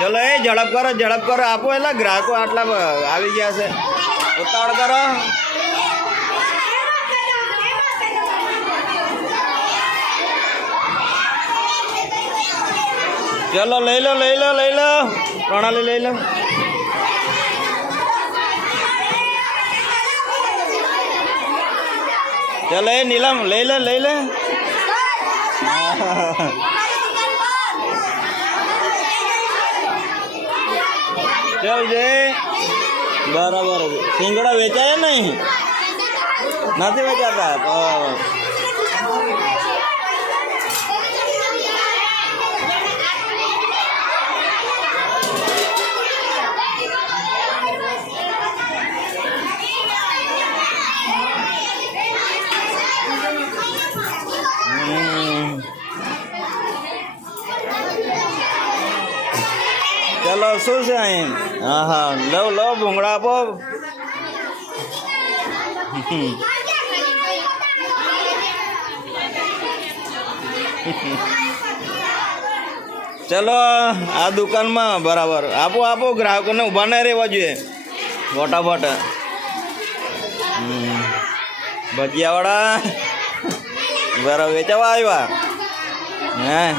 ચલો, એ ઝડપ કરો ઝડપ કરો. આપો એટલે ગ્રાહકો આટલા આવી ગયા છે. ઉતાવળ કરો. ચલો, લઈ લો લઈ લો લઈ લો. પ્રણાલી, લઈ લો. ચલો એ નીલમ લઈ લે લઈ લે. ચાલ જે બરાબર સિંગડા વેચાય નહીં? નથી વેચાતા? ચલો શું છે અહીં? હા હા લવ લો, ભૂંગળા આપો. ચલો, આ દુકાનમાં બરાબર. આપો આપો, ગ્રાહકોને ઊભા ના રહેવા જોઈએ. ફટાફટ. ભજીયાવાળા. બરાબર, વેચાવા આવ્યા. હે?